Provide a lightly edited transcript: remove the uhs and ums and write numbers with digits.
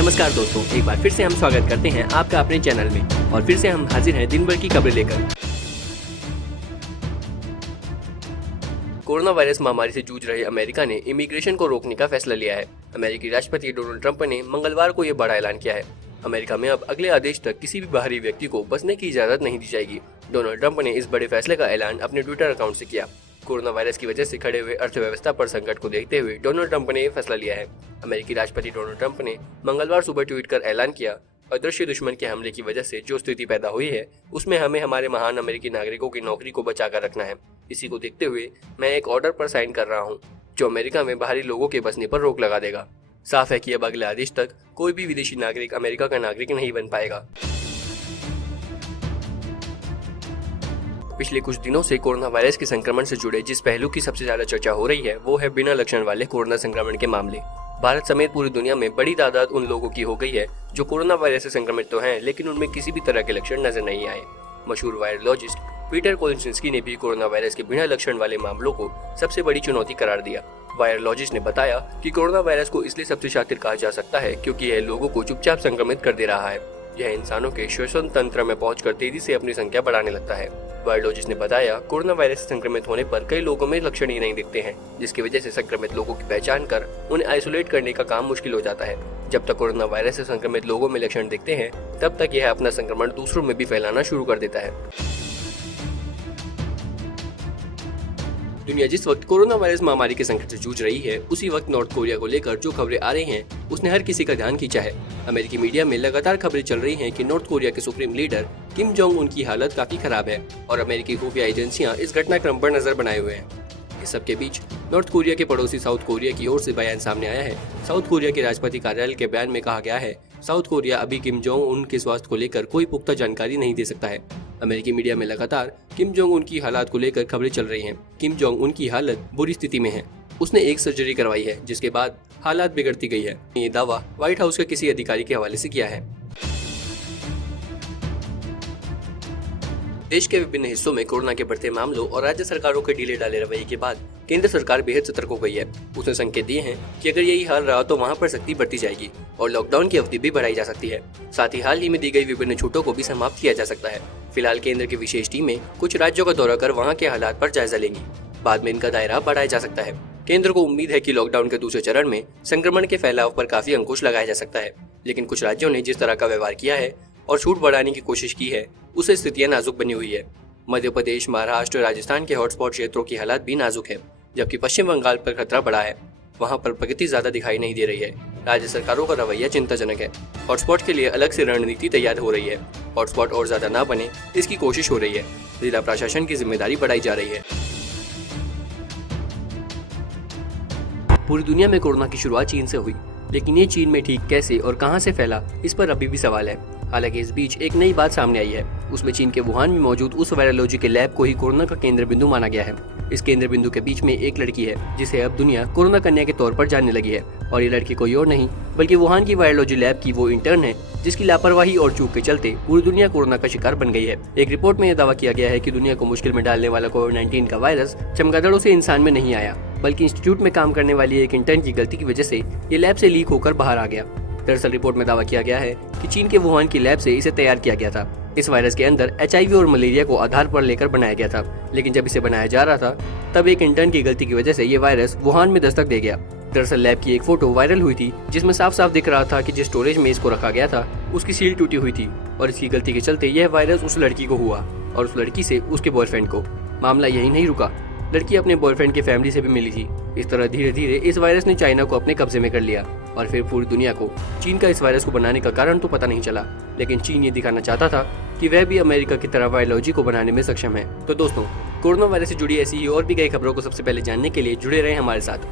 नमस्कार दोस्तों, एक बार फिर से हम स्वागत करते हैं आपका अपने चैनल में और फिर से हम हाजिर हैं दिन भर की खबरें लेकर। कोरोना वायरस महामारी से जूझ रहे अमेरिका ने इमिग्रेशन को रोकने का फैसला लिया है। अमेरिकी राष्ट्रपति डोनाल्ड ट्रंप ने मंगलवार को यह बड़ा ऐलान किया है। अमेरिका में अब अगले आदेश तक किसी भी बाहरी व्यक्ति को बसने की इजाजत नहीं दी जाएगी। डोनाल्ड ट्रंप ने इस बड़े फैसले का ऐलान अपने ट्विटर अकाउंट से किया। कोरोना वायरस की वजह से खड़े हुए अर्थव्यवस्था पर संकट को देखते हुए डोनाल्ड ट्रंप ने यह फैसला लिया है। अमेरिकी राष्ट्रपति डोनाल्ड ट्रंप ने मंगलवार सुबह ट्वीट कर ऐलान किया, अदृश्य दुश्मन के हमले की वजह से जो स्थिति पैदा हुई है उसमें हमें हमारे महान अमेरिकी नागरिकों की नौकरी को बचाकर रखना है। इसी को देखते हुए मैं एक ऑर्डर पर साइन कर रहा हूँ जो अमेरिका में बाहरी लोगों के बसने पर रोक लगा देगा। साफ है कि अब अगले आदेश तक कोई भी विदेशी नागरिक अमेरिका का नागरिक नहीं बन पाएगा। पिछले कुछ दिनों से कोरोना वायरस के संक्रमण से जुड़े जिस पहलू की सबसे ज्यादा चर्चा हो रही है वो है बिना लक्षण वाले कोरोना संक्रमण के मामले। भारत समेत पूरी दुनिया में बड़ी तादाद उन लोगों की हो गई है जो कोरोना वायरस से संक्रमित तो हैं, लेकिन उनमें किसी भी तरह के लक्षण नजर नहीं आए। मशहूर वायरोलॉजिस्ट पीटर कोलिंस्की ने भी कोरोना वायरस के बिना लक्षण वाले मामलों को सबसे बड़ी चुनौती करार दिया। वायरोलॉजिस्ट ने बताया कि कोरोना वायरस को इसलिए सबसे शातिर कहा जा सकता है क्योंकि यह लोगों को चुपचाप संक्रमित कर दे रहा है। यह इंसानों के श्वसन तंत्र में पहुंचकर तेजी से अपनी संख्या बढ़ाने लगता है। वायरोलॉजिस्ट ने बताया, कोरोना वायरस से संक्रमित होने पर कई लोगों में लक्षण ही नहीं दिखते हैं, जिसकी वजह से संक्रमित लोगों की पहचान कर उन्हें आइसोलेट करने का काम मुश्किल हो जाता है। जब तक कोरोना वायरस से संक्रमित लोगों में लक्षण दिखते हैं तब तक यह अपना संक्रमण दूसरों में भी फैलाना शुरू कर देता है। दुनिया जिस वक्त कोरोना वायरस महामारी के संकट से जूझ रही है, उसी वक्त नॉर्थ कोरिया को लेकर जो खबरें आ रही हैं, उसने हर किसी का ध्यान खींचा है। अमेरिकी मीडिया में लगातार खबरें चल रही हैं कि नॉर्थ कोरिया के supreme leader Kim Jong Un की हालत काफी खराब है और अमेरिकी खुफिया एजेंसियां इस घटनाक्रम पर नजर बनाए हुए हैं। इस सबके बीच नॉर्थ कोरिया के पड़ोसी साउथ कोरिया की ओर से बयान सामने आया है। साउथ कोरिया के राष्ट्रपति कार्यालय के बयान में कहा गया है, साउथ कोरिया अभी किम जोंग उन के स्वास्थ्य को लेकर कोई पुख्ता जानकारी नहीं दे सकता है। अमेरिकी मीडिया में लगातार किम जोंग उन की हालात को लेकर खबरें चल रही हैं। किम जोंग उन की हालत बुरी स्थिति में है। उसने एक सर्जरी करवाई है जिसके बाद हालात बिगड़ती गई है। ये दावा व्हाइट हाउस के किसी अधिकारी के हवाले से किया है। देश के विभिन्न हिस्सों में कोरोना के बढ़ते मामलों और राज्य सरकारों के ढीले ढाले रवैये के बाद केंद्र सरकार बेहद सतर्क हो गई है। उसने संकेत दिए हैं कि अगर यही हाल रहा तो वहां पर सख्ती बढ़ती जाएगी और लॉकडाउन की अवधि भी बढ़ाई जा सकती है। साथ ही हाल ही में दी गई विभिन्न छूटों को भी समाप्त किया जा सकता है। फिलहाल केंद्र की विशेष टीमें कुछ राज्यों का दौरा कर वहाँ के हालात पर जायजा लेंगी। बाद में इनका दायरा बढ़ाया जा सकता है। केंद्र को उम्मीद है कि लॉकडाउन के दूसरे चरण में संक्रमण के फैलाव पर काफी अंकुश लगाया जा सकता है, लेकिन कुछ राज्यों ने जिस तरह का व्यवहार किया है और छूट बढ़ाने की कोशिश की है उससे स्थितियां नाजुक बनी हुई है। मध्य प्रदेश, महाराष्ट्र, राजस्थान के हॉटस्पॉट क्षेत्रों की हालात भी नाजुक है, जबकि पश्चिम बंगाल पर खतरा बढ़ा है। वहां पर प्रगति ज्यादा दिखाई नहीं दे रही है। राज्य सरकारों का रवैया चिंताजनक है। हॉटस्पॉट के लिए अलग से रणनीति तैयार हो रही है। हॉटस्पॉट और ज्यादा ना बने इसकी कोशिश हो रही है। जिला प्रशासन की जिम्मेदारी बढ़ाई जा रही है। पूरी दुनिया में कोरोना की शुरुआत चीन से हुई, लेकिन ये चीन में ठीक कैसे और कहां से फैला, इस पर अभी भी सवाल है। हालांकि इस बीच एक नई बात सामने आई है। उसमें चीन के वुहान में मौजूद उस वायरोलॉजी के लैब को ही कोरोना का केंद्र बिंदु माना गया है। इस केंद्र बिंदु के बीच में एक लड़की है जिसे अब दुनिया कोरोना कन्या के तौर पर जानने लगी है, और ये लड़की कोई और नहीं बल्कि वुहान की वायरोलॉजी लैब की वो इंटर्न है जिसकी लापरवाही और चूक के चलते पूरी दुनिया कोरोना का शिकार बन गई है। एक रिपोर्ट में यह दावा किया गया है कि दुनिया को मुश्किल में डालने वाला कोविड-19 का वायरस चमगादड़ों से इंसान में नहीं आया, बल्कि इंस्टीट्यूट में काम करने वाली एक इंटर्न की गलती की वजह से ये लैब से लीक होकर बाहर आ गया। दरअसल रिपोर्ट में दावा किया गया है कि चीन के वुहान की लैब से इसे तैयार किया गया था। इस वायरस के अंदर HIV और मलेरिया को आधार पर लेकर बनाया गया था, लेकिन जब इसे बनाया जा रहा था तब एक इंटर्न की गलती की वजह से ये वायरस वुहान में दस्तक दे गया। दरअसल लैब की एक फोटो वायरल हुई थी जिसमें साफ साफ दिख रहा था कि जिस स्टोरेज में इसको रखा गया था उसकी सील टूटी हुई थी, और इसकी गलती के चलते यह वायरस उस लड़की को हुआ और उस लड़की से उसके बॉयफ्रेंड को। मामला यही नहीं रुका, लड़की अपने बॉयफ्रेंड की फैमिली से भी मिली थी। इस तरह धीरे धीरे इस वायरस ने चाइना को अपने कब्जे में कर लिया और फिर पूरी दुनिया को चीन का इस वायरस को बनाने का कारण तो पता नहीं चला, लेकिन चीन ये दिखाना चाहता था कि वह भी अमेरिका की तरह वायरोलॉजी को बनाने में सक्षम है। तो दोस्तों, कोरोना वायरस से जुड़ी ऐसी ही और भी कई खबरों को सबसे पहले जानने के लिए जुड़े रहें हमारे साथ।